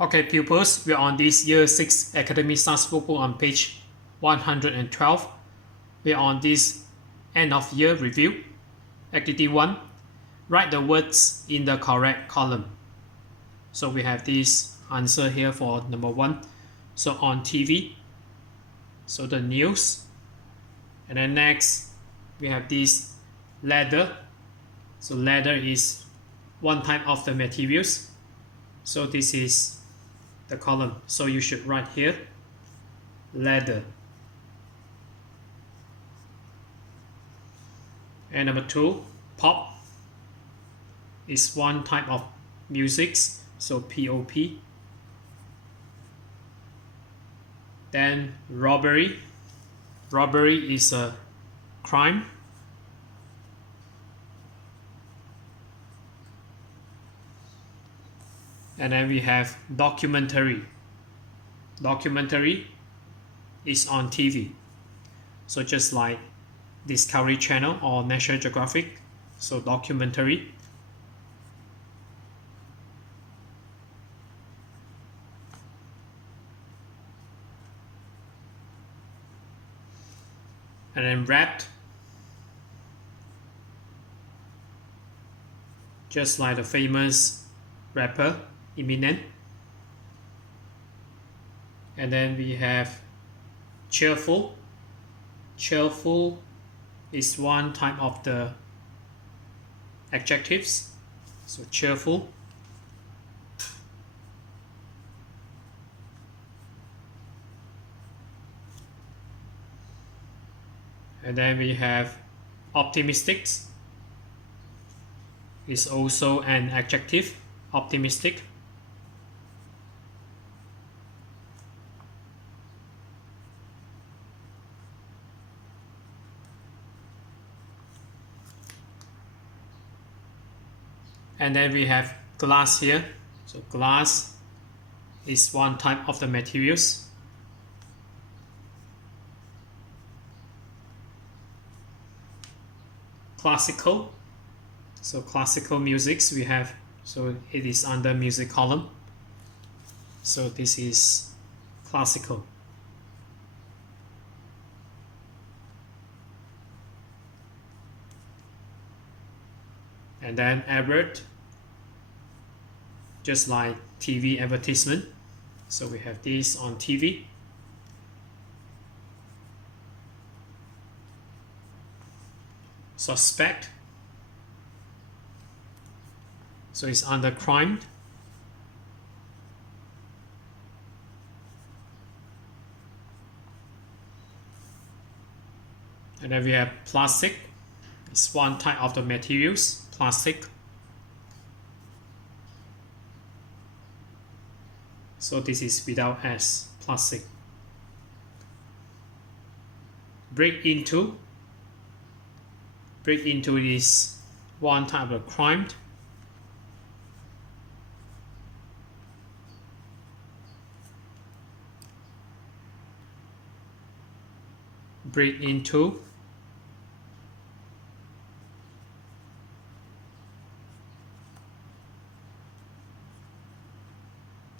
Okay, pupils, we are on this Year 6 Academy Stars Workbook on page 112. We are on this end of year review. Activity 1. Write the words in the correct column. So we have this answer here for number 1. So on TV, so the news. And then next, we have this leather. So leather is one type of the materials. So this is the column. So you should write here, leather. And number 2, pop is one type of music, so POP. Then robbery. Robbery is a crime. And then we have documentary. Documentary is on TV. So just like Discovery Channel or National Geographic. So documentary. And then rap. Just like the famous rapper Eminem. And then we have cheerful. Cheerful is one type of the adjectives. So cheerful. And then we have optimistic. Is also an adjective, optimistic. And then we have glass here. So glass is one type of the materials. Classical. So classical musics we have, so it is under music column. So this is classical. And then advert, just like TV advertisement. So we have this on TV. Suspect. So it's under crime. And then we have plastic. It's one type of the materials, plastic. So this is without S, plastic. Break into. Break into is one type of crime. Break into.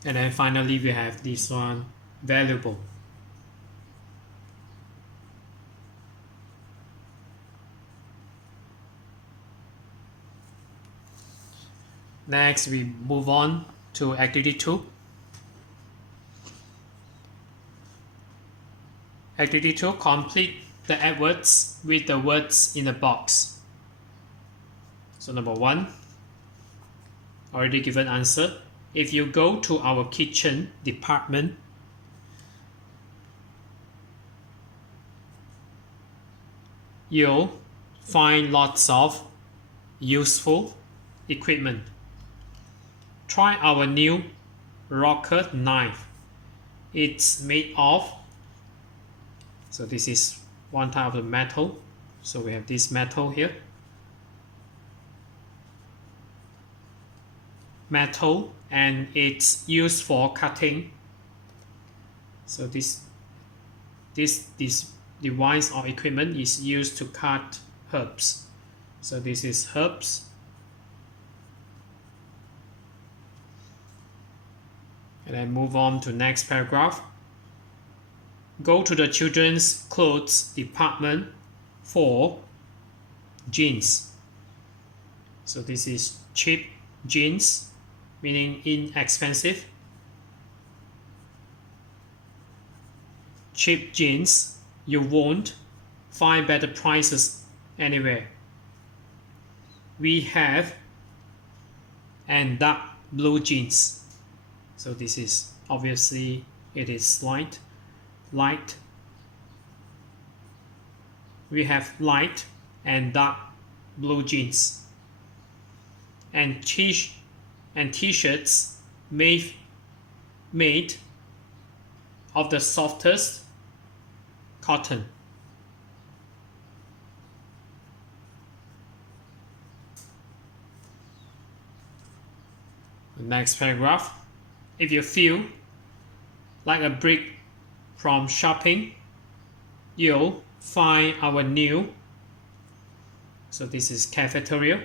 And then finally we have this one, valuable. Next we move on to activity 2. Activity 2, complete the adverts with the words in the box. So number 1, already given answer. If you go to our kitchen department, you'll find lots of useful equipment. Try our new rocket knife. It's made of, so this is one type of metal. So we have this metal here. Metal, and it's used for cutting. So this device or equipment is used to cut herbs. So this is herbs. And then move on to next paragraph. Go to the children's clothes department for jeans. So this is cheap jeans, meaning inexpensive. Cheap jeans, you won't find better prices anywhere. We have and dark blue jeans. So this is obviously it is light. We have light and dark blue jeans and t-shirts made of the softest cotton. The next paragraph. If you feel like a break from shopping, you'll find our new, so this is cafeteria.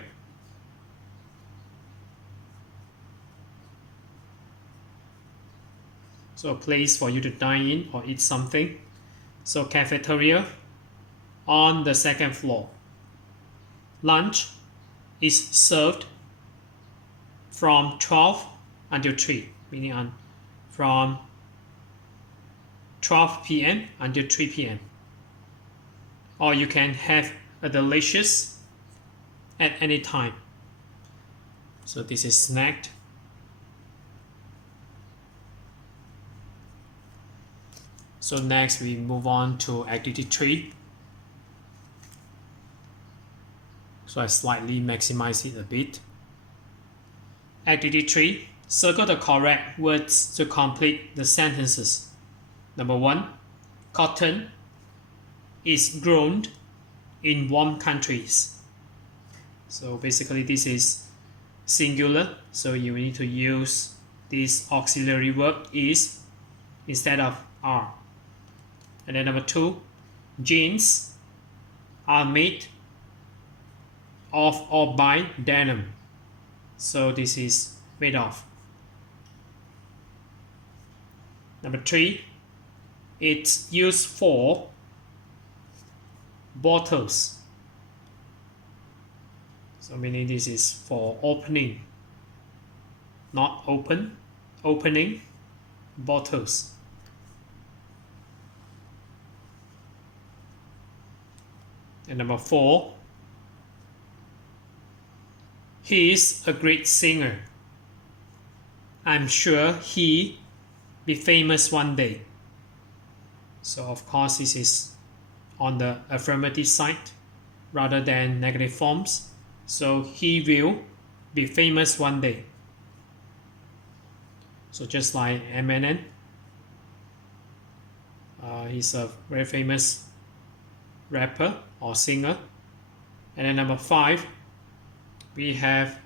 So a place for you to dine in or eat something. So cafeteria on the second floor. Lunch is served from 12 until 3, meaning from 12 p.m. until 3 p.m. Or you can have a delicious at any time. So this is snacked. So next we move on to activity 3. So I slightly maximize it a bit. Activity 3. Circle the correct words to complete the sentences. Number 1. Cotton is grown in warm countries. So basically this is singular, so you need to use this auxiliary verb is instead of are. And then number 2, jeans are made of or by denim. So this is made of. Number 3, it's used for bottles. So meaning this is for opening, not open, opening bottles. And number 4, he is a great singer. I'm sure he be famous one day. So of course this is on the affirmative side rather than negative forms. So he will be famous one day. So just like Eminem, he's a very famous rapper or singer. And then number 5, we have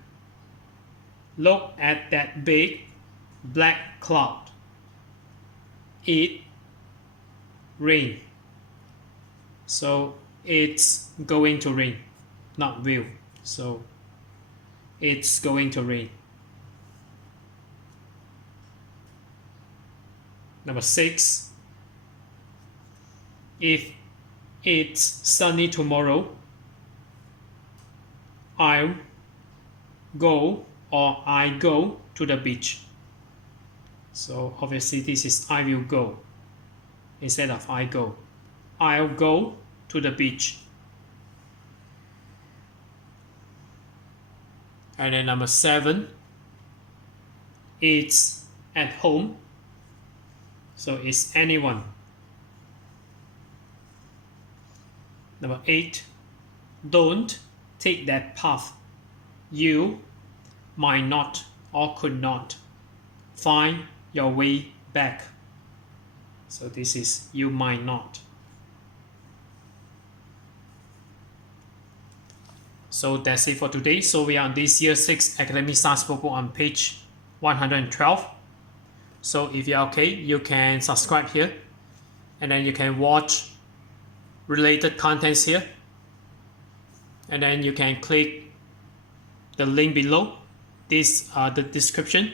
look at that big black cloud. It rain. So it's going to rain, not will. So it's going to rain. Number 6, if it's sunny tomorrow, I'll go or I go to the beach. So obviously this is I will go instead of I go. I'll go to the beach. And then number 7, it's at home. So it's anyone. Number 8, don't take that path. You might not or could not find your way back. So this is you might not. So that's it for today. So we are on this year 6 Academy Stars Workbook on page 112. So if you're okay, you can subscribe here and then you can watch related contents here, and then you can click the link below this the description